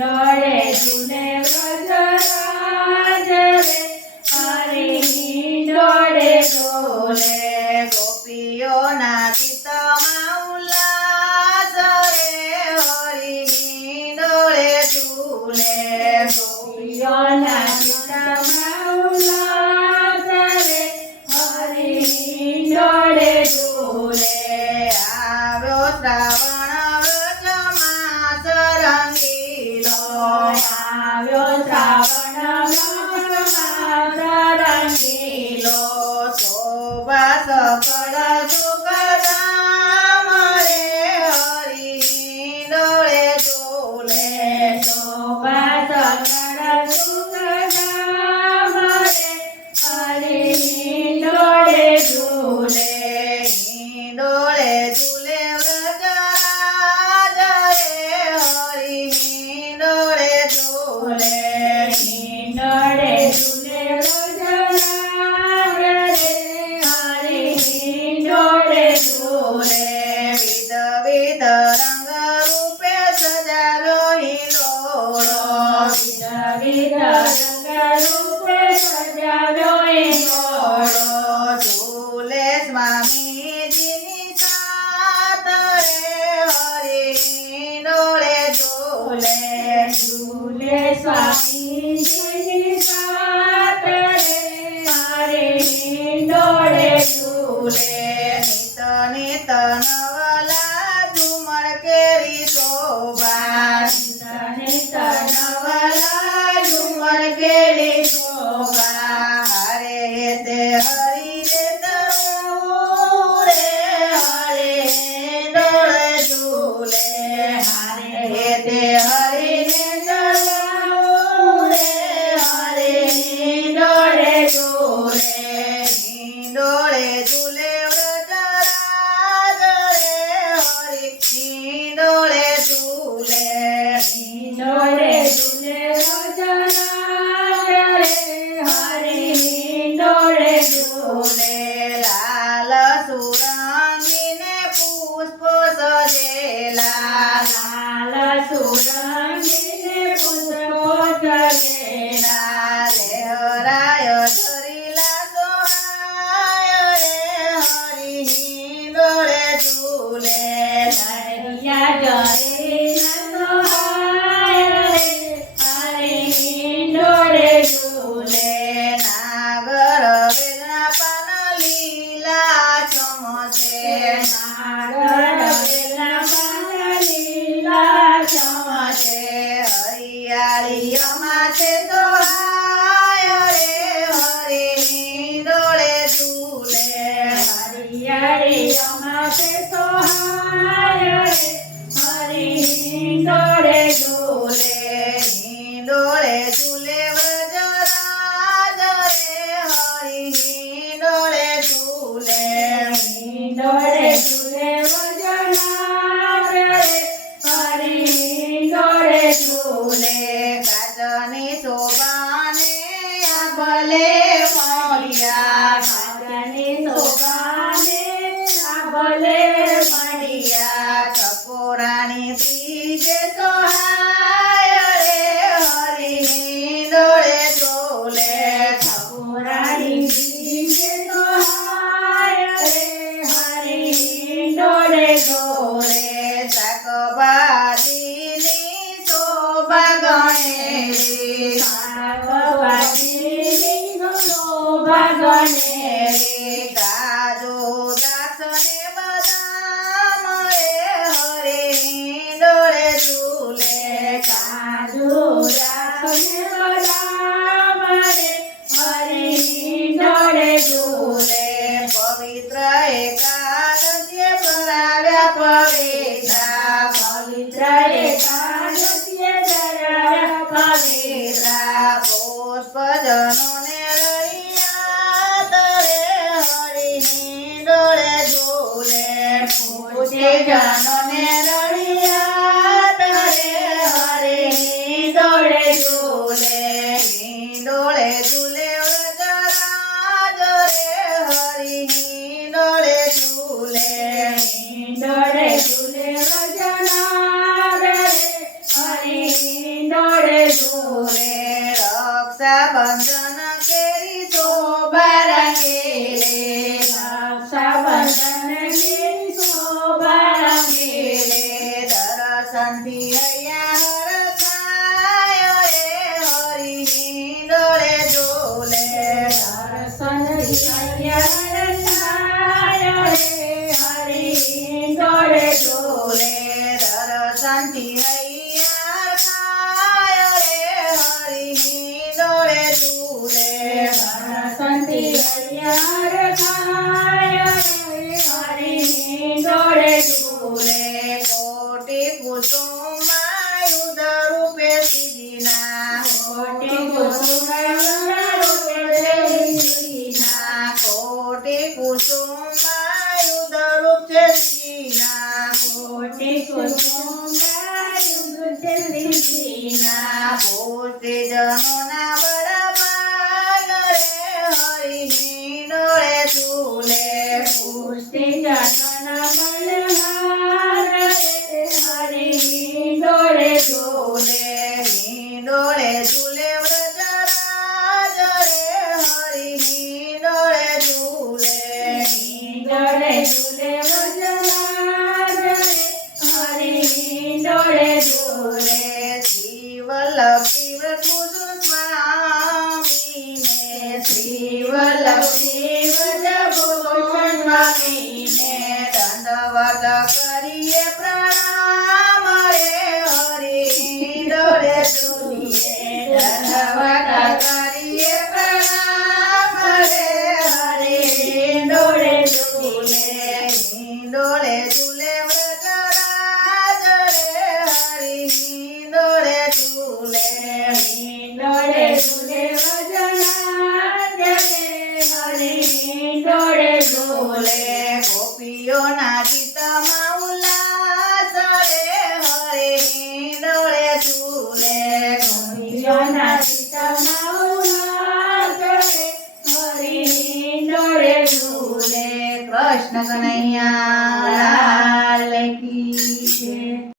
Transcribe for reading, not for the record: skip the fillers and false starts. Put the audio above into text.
ડોળે ઝૂલે વ્રજરાજ રે હરિની ડોળે ઝૂલે ગોપીઓના ચિત્તમાં ઉલ્લાસ રે હરિની ડોળે ઝૂલે ગોપીઓના ચિત્તમાં ઉલ્લાસ રે હરિની ડોળે ઝૂલે આવ્યો શ્રાવણ વ્રજમાં રંગીલો આવ્યો શ્રાવણ માસમાં રંગીલો શોભા સકળ સુખધામ રે હરિની ડોળે ઝૂલે શોભા સકળ સુખધામ રે હરિની ડોળે ઝૂલે ડોળે ઝૂલે વ્રજરાજ રે હરિની ડોળે ઝૂલે ડોળે ઝૂલે વ્રજરાજ રે હરિની ડોળે ઝૂલે વિધ રંગ રૂપે સજાવ્યો હિંડોળો વિધ રંગ રૂપે સજાવ્યો હિંડોળો ઝૂલે સ્વામીજીની સાથ રે હરિની ડોળે ઝૂલે ઝૂલે સ્વામીજીની સાથ રે હરિની ડોળે ઝૂલે નિત નવલા ઝુમર કેરી શોભા નિત નવલા ઝુમર કેરી શોભા હરે તે હરિ રે તરવું રે હરે ડોળે ઝૂલે હરે તે હરિ ને તરવું રે હરે ડોળે ઝૂલે ડોળે ઝૂલે વ્રજરાજ રે હરિની ડોળે ઝૂલે ડોળે ઝૂલે વ્રજરાજ રે હરિની ડોળે ઝૂલે લાલ સુરંગીને પુષ્પ સજેલા લાલ સુરંગીને પુષ્પો સજેલા લહેરાય ધરીલા સોહાય રે હરિની ડોળે ઝૂલે હરિયા જરીના સહાય રે હરિની ડોળે ઝૂલે નાગર વેદના પાન લીલા ચમચે નાગર વેલા પાન લીલા ચમચે હરિયાળી અમાસે સોહાય રે હરિની ડોળે ઝૂલે હરિયાળી અમાસે સોહાય રે હરિની ડોળે ઝૂલે ડોળે ઝૂલે વ્રજરાજ રે હરિની ડોળે ઝૂલે ડોળે ઝૂલે વ્રજરાજ રે હરિની ડોળે ઝૂલે કાચની શોભાને આભલે મળ્યા કાચની શોભાને આભલે મળ્યા ટકોરાની ત્રીજે સોહાય રે હરિની ડોળે ઝૂલે ઠાકોરાણી જીવે સહાય રે હરિની ડોળે ઝૂલે શાકભાજીની શોભા ગણેરી શાકભાજીની શોભા ગણેરી કાજુ દ્રાક્ષને બદામ રે હરિની ડોળે ઝૂલે કાજુ દ્રાક્ષને બદામ રે હરિની ડોળે ઝૂલે પવિત્ર એકાદશીએ ભરાવ્યા પવિત્ર એકાદશીએ ધરાવ્યા પવિત્ર પુષ્પજનોને રળિયા તરે હરિની ડોળે ઝૂલે પૂજ્યજનોને રળિયા તરે હરિની ડોળે ઝૂલે તુલસીના પુષ્ટિજનોના વડભાગ રે હરિની ડોળે ઝૂલે પુષ્ટિજનોના બળહાર રે હરિની ડોળે ઝૂલે ડોળે ઝૂલે વ્રજરાજ રે હરિની ડોળે ઝૂલે ડોળે ઝૂલે વજરાજ રે હરિની ડોળે ઝૂલે શ્રી વલ્લભ શિવ સ્વામીને શ્રી વલ્લભ શિવ ભૂષણ સ્વામીને દંડવત કરીએ પ્રણામ રે હરિની ડોળે ઝૂલીએ દંડવત કરીએ પ્રણામ રે હરિની ડોળે ઝૂલે ડોળે ઝૂલે વ્રજરાજ રે હરિની ડોળે ઝૂલે ડોળે ઝૂલે વજરાજ રે હરિની ડોળે ઝૂલે ગોપીઓના ગીતમાં ઉલ્લાસ રે હરિની ડોળે ઝૂલે ગોપીઓના ચિત્તમાં ઉલ્લાસ રે હરિની ડોળે ઝૂલે કૃષ્ણ કનૈયા